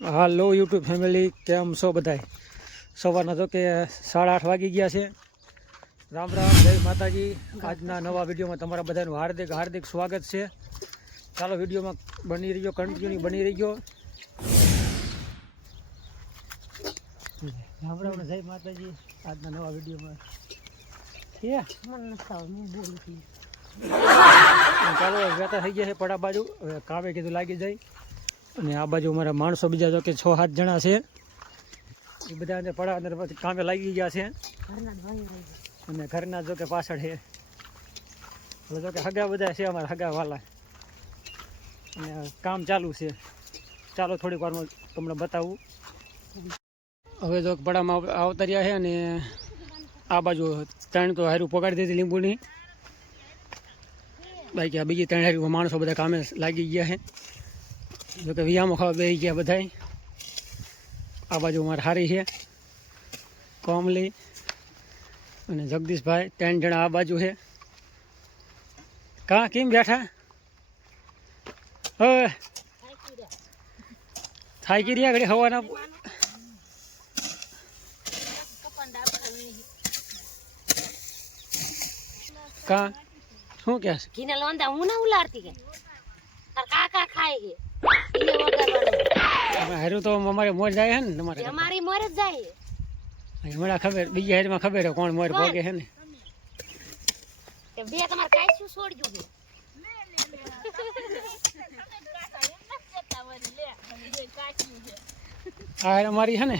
હાલો YouTube family, કેમ છો બધાય? સવારના તો કે સાડા આઠ વાગી ગયા છે. રામ રામ, જય માતાજી. આજના નવા વિડીયોમાં તમારા બધાનું હાર્દિક હાર્દિક સ્વાગત છે. ચાલો વિડીયોમાં બની રહ્યો કન્ટિન્યુ બની રહ્યો. રામ રામ, જય માતાજી. આજના નવા વિડીયોમાં ચાલો વેતા થઈ ગયા છે પડા બાજુ. હવે કામે કીધું લાગી જાય. અને આ બાજુ અમારા માણસો બીજા જો કે છ સાત જણા છે. એ બધા પડા અંદર કામે લાગી ગયા છે. અને ઘરના જો કે પાછળ છે. એટલે જો કે હગા બધા છે અમારા હગા વાલા. અને કામ ચાલુ છે. ચાલો થોડીક વારમાં તમને બતાવું. હવે જો પડામાં આવતા રહ્યા છે અને આ બાજુ ત્રણ તો હારું પગાડી દીધી લીંબુની. બાકી આ બીજી ત્રણ હારી માણસો બધા કામે લાગી ગયા છે. જોકે વિયામાં ખાવા બેસી ગયા બધાય. આ બાજુ અમારે હારી છે. કોમલી અને જગદીશભાઈ, ત્રણ જણા આ બાજુ છે. કાં, કેમ બેઠા? હવે થાકી રહ્યા ઘડી હવાના? કાં, શું છે? ઘીને લોંદા હું ના ઉલાડતી કે? કા ખાય કે ઘીને અમે હારું તો અમારે મોર જાય છે ને તમારે અમારી મોર જ જાય. હમણાં ખબર બીજી હારીમાં ખબર કોણ મોર ભોગે હે ને. બે તમારે કાઈ શું છોડજો અમારી છે ને.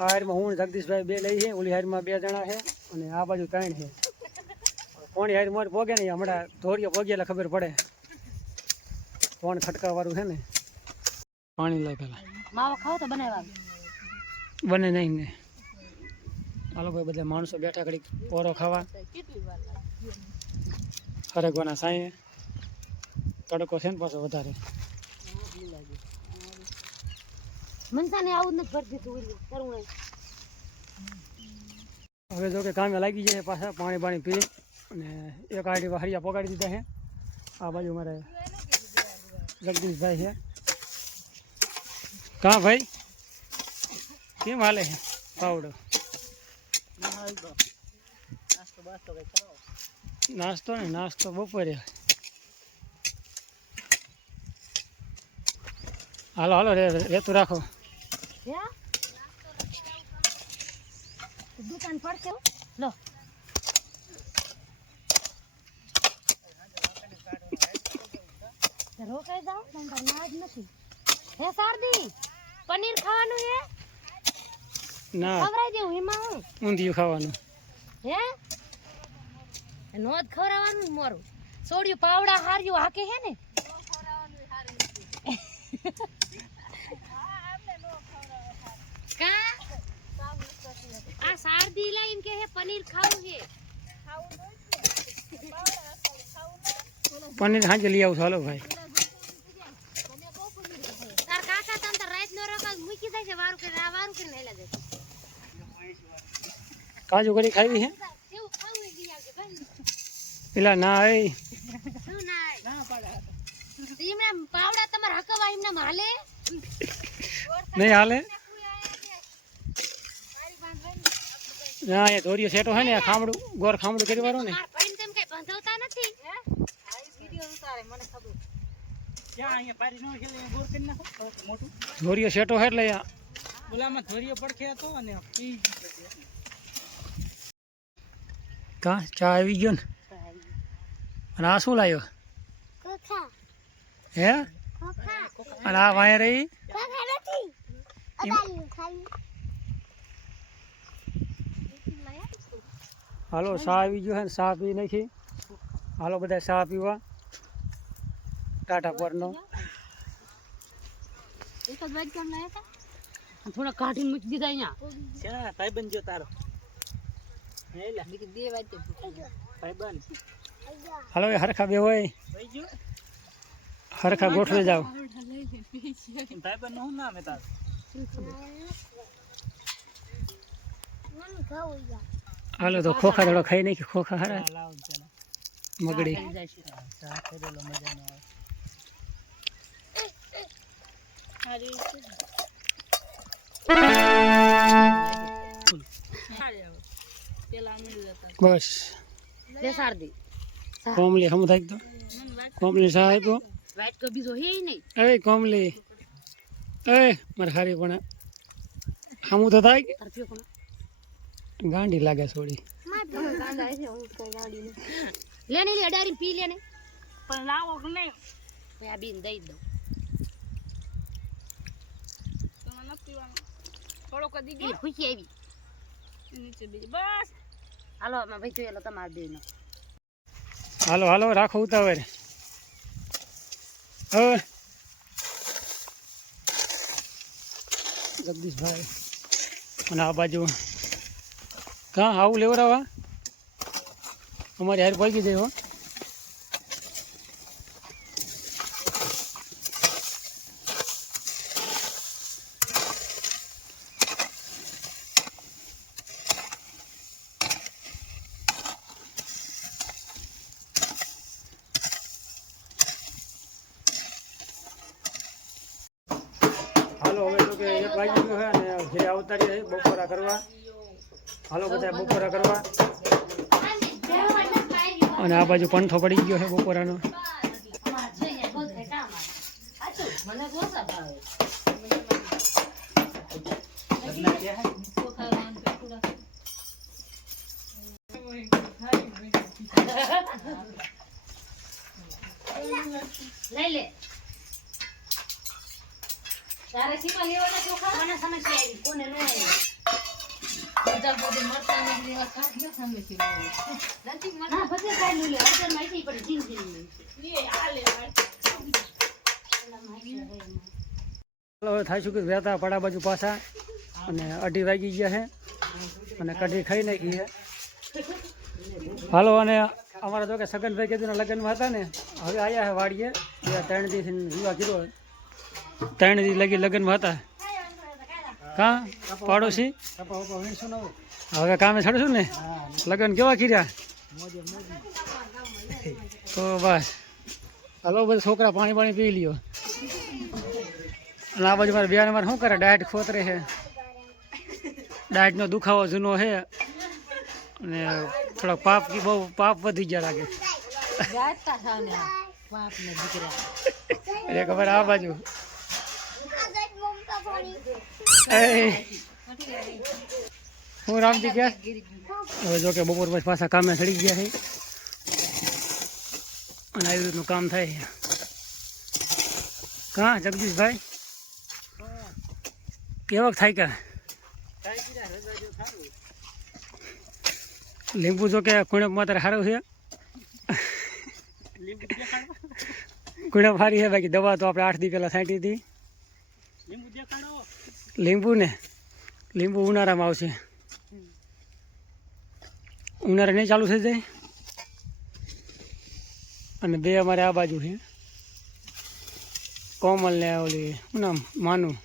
આ હારમાં હું જગદીશભાઈ બે લઈ છે ઓલી હારમાં બે જણા છે અને આ બાજુ ત્રણ છે કોણ હાર મોર ભોગે ને હમણાં ધોરીઓ ભોગે એટલે ખબર પડે. કોણ ખટકા વાળું છે ને પાણી લઈ પેલા માવો ખાવ તો બનાવવાનું બને નહીં ને. હાલો ભાઈ બધા માણસો બેઠા ઘડીક પોરો ખાવા. હરગવાના સાંયે. તડકો છે ને પાછો વધારે. મનસાને આવું નથી ભરી દીધું ઓલું હવે જો કે કામે લાગી જાય પાછા પાણી પાણી પી અને એક આડી હરિયા પગાડી દીધા છે. આ બાજુ મારે જગદીશભાઈ છે. કાં ભાઈ? કેમ હાલે છે? પાવડો. નાસ્તો ને નાસ્તો બપોરે. હાલો હાલો રે રેતું રાખો. દુકાન પડશે લો. રોકાઈ જાઓ ના જ નથી. હે શારદી પનીર ખાવાનું હે? ના. ખવડાવી દેવું એમાં હું? ઊંધિયું ખાવાનું. હે? નો જ ખવડાવવાનું મોરું. સોડિયું પાવડા હાર્યું હાકે હે ને? કા? આ શારદી લાઈન કે હે પનીર ખાવું છે પનીર સાંજે લઈ આવું ચાલો ભાઈ તાર કાકા તમ તાર રાત નો રોકા મૂકી જાય છે વારું કે આ વારું કે નહીં લાગે કાજુ કરી ખાવી ભાઈ પેલા ના આવે નહીં હાલે? ના એ ધોરીયો સેટો છે ને ખામડું, ગોર ખામડું કરી વાળો ને. ધોરીયો સેટો છે એટલે ઓલામાં ધોરીઓ પડખે હતો અને કા? ચા આવી ગયો ને? અને આ શું લાવ્યો હે? અને આ વાય રહી? હાલો ચા આવી ગયો છે ને? ચા પી નાખી. હાલો બધા ચા પીવા. ટાટા પરનો. થોડા કાઢી મૂકી દીધા અહીંયા. ભાઈ બનજો તારો હે લા બે વાટ ભાઈબંધ હાલો. એ હરખા બે હોય. ભાઈ જો હરખા ગોઠવી જાવ ભાઈબંધનું શું નામ હે તારું. હાલો તો ખોખા થોડો ખાઈ નાખી. ખોખા હરા. લાવ ચાલો મગડી. ચા કરેલો મજાનો આવે. બસ. બેસાડી દે કોમલી હમ થાક તો? કોમલી સા આપ્યો વાઈટ તો બીજો હે નહીં. એ કોમલી. એ મારે હારી પણ હમ તો થાય ગાંડી લાગે છોડી. લે લે અડારી પી લેને પણ લાવો કે નહીં? આ બીન દઈ દઉં. થોડોક જ એ આવી. નીચે બીજી. બસ. હાલો માં ભાઈ જોયેલો તમારે બેનો હાલો હાલો, રાખો ઉતાવળ. હવે. જગદીશભાઈ, અને આ બાજુ. કાં આવું લેવડાવવા? અમારી હાર પડી જાય હો હાલો હવે તો કે એક વાગી ગયો છે અને ઘરે આવતા બપોરા કરવા. હાલો બધા બપોરા કરવા. અને આ બાજુ પંથો પડી ગયો છે બપોરાનો. લઈ લે. તારે શીખવા લેવાના ચોખા મને આવી. કોને ન બધા બધે કાઢ નથી બધે કાઢ લે જીન હવે થાય શું કે વહેતા પડા બાજુ પાછા અને અઢી વાગી ગયા છે અને કઢી ખાઈ નાખી છે હાલો અને અમારા જો કે સગનભાઈ કીધું લગ્નમાં હતા ને હવે આવ્યા છે વાડીએ. બે ત્રણ દિવસ વિવાહ કીધો ત્રણ દી લગી લગ્નમાં હતા. કા? પાડોશી? હવે કામે ચડશું ને? લગ્ન કેવા કર્યા? તો બસ. હલો બધા છોકરા પાણી પાણી પી લ્યો. અને આ બાજુ મારા બિહાર મારે શું કરે? ડાયટ ખોતરે છે. ડાયટનો દુખાવો જૂનો છે. અને થોડોક પાપ બહુ પાપ વધી ગયા લાગે. ખબર આ બાજુ. હું. રામજી ગયા? હવે જો કે બપોર પછી પાછા કામે ચડી ગયા છે. અને આવી રીતનું કામ થાય કા જગદીશભાઈ? કેવાક થાય કે? લીંબુ જો કે કુણપમાં તારે સારું છે. કુણપ સારી છે બાકી દવા તો આપણે આઠ દી પહેલાં છાંટી હતી. લીંબુ ને લીંબુ ઉનાળામાં આવશે. ઉનાળા નહીં ચાલુ થઈ જાય. અને બે અમારે આ બાજુ છે. કોમલ ને ઓલી નામ? માનું.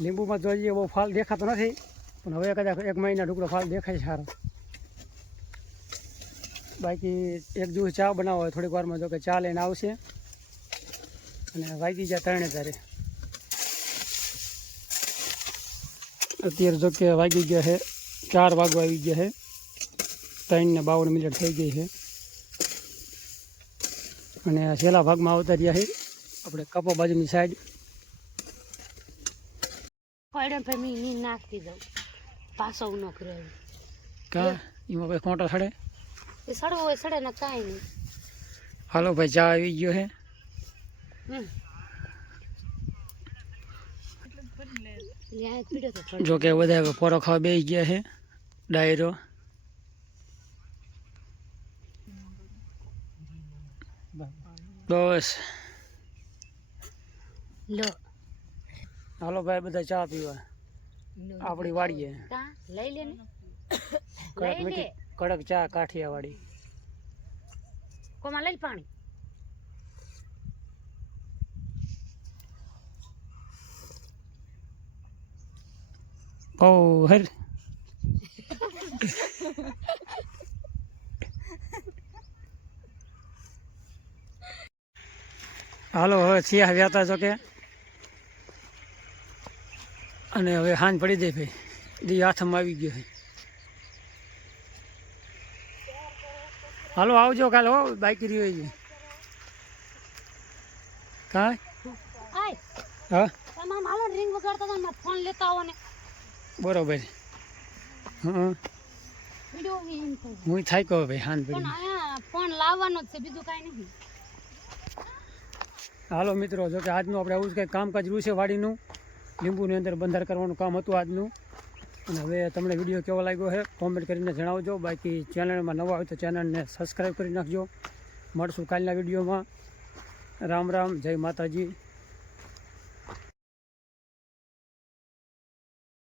લીંબુમાં જોઈએ બહુ ફાલ દેખાતો નથી, પણ હવે કદાચ એક મહિના ટુકડો ફાલ દેખાય સારો. બાકી એક દિવસ ચા બનાવો હોય થોડીક વારમાં જો કે ચા લઈને આવશે. અને વાગી ગયા ત્રણે તારે અત્યારે જો કે વાગી ગયા છે ચાર વાગવા આવી ગયા છે. ત્રણ ને બાવન મિનિટ થઈ ગઈ છે. અને છેલ્લા ભાગમાં આવતા રહ્યા છે આપણે કપો બાજુની સાઈડ નાખતી દઉં. પાછો ન કા? એમાં ભાઈ કોંટો સડે? એ સડવો હોય સડે ને કાંઈ નહીં. હાલો ભાઈ ચા આવી ગયો છે હમ. લ્યા, પીડ્યો તો થોડો. જો કે બધા પોરો ખાવા બે ગયા છે. ડાયરો. બસ. લો. હાલો ભાઈ બધા ચા પીવા. આપણી વાડીએ. લઈ લે કડક ચા કાઠિયાવાડી. કોમાં લઈ પાણી? બહુ હર હાલો હવે છીએ વ્યાતા હતા કે? અને હવે હાંજ પડી જાય ભાઈ. દી હાથમાં આવી ગયો હાલો આવજો કાલે હો બાઈક રહ્યો છે. કાંઈ? હા? હાલો રિંગ વગાડતા ફોન લેતા આવો ને. બરોબર. હં. હું થાય. કહો ભાઈ હાન ભાઈ ફોન લાવવાનો છે બીજું કાંઈ નહીં. હાલો મિત્રો જો કે આજનું આપણે આવું જ કંઈક કામકાજ રહ્યું છે વાડીનું. લીંબુની અંદર બંધાર કરવાનું કામ હતું આજનું. અને હવે તમને વીડિયો કેવો લાગ્યો છે કોમેન્ટ કરીને જણાવજો. બાકી ચેનલમાં નવા હોય તો ચેનલને સબસ્ક્રાઈબ કરી નાખજો. મળશું કાલના વિડીયોમાં. રામ રામ જય માતાજી.